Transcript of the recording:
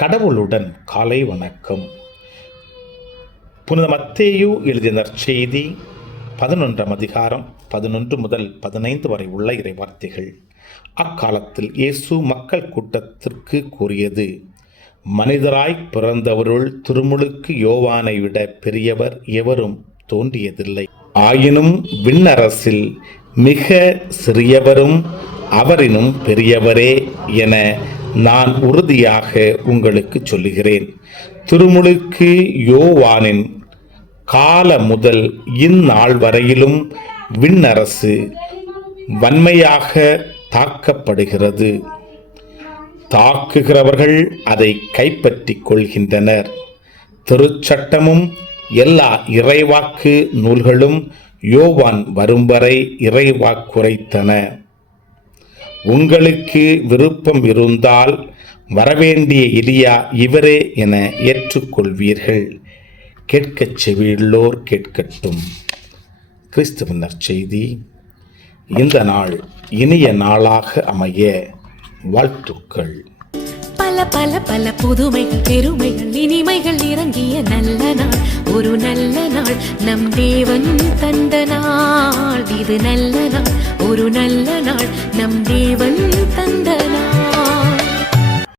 கடவுளுடன் காலை வணக்கம். புனித மத்தேயு எழுதிய நற்செய்தி 11ஆம் அதிகாரம் 11 முதல் 15 வரை உள்ள இறைவார்த்தைகள். அக்காலத்தில் இயேசு மக்கள் கூட்டத்திற்கு கூறியது: மனிதராய் பிறந்தவருள் திருமுழுக்கு யோவானை விட பெரியவர் எவரும் தோன்றியதில்லை. ஆயினும் விண்ணரசில் மிக சிறியவரும் அவரினும் பெரியவரே என நான் உறுதியாக உங்களுக்கு சொல்லுகிறேன். திருமுழுக்கு யோவானின் கால முதல் இந்நாள் வரையிலும் விண்ணரசு வன்மையாக தாக்கப்படுகிறது. தாக்குகிறவர்கள் அதை கைப்பற்றிக் கொள்கின்றனர். திருச்சட்டமும் எல்லா இறைவாக்கு நூல்களும் யோவான் வரும் வரை இறைவாக்குரைத்தன. உங்களுக்கு விருப்பம் இருந்தால் வரவேண்டிய எலியா இவரே என ஏற்றுக்கொள்வீர்கள். கேட்கச் செவியுள்ளோர் கேட்கட்டும். கிறிஸ்துவின் நற்செய்தி. இந்த நாள் இனிய நாளாக அமைய வாழ்த்துக்கள். பல பல பல புதுமைகள், பெருமைகள், இனிமைகள் இறங்கிய நல்ல நாள், ஒரு நல்ல நாள், நம் தேவன் தந்த நாள். இது நல்ல நாள், ஒரு நல்ல நாள், நம் தேவன் தந்த நாள்.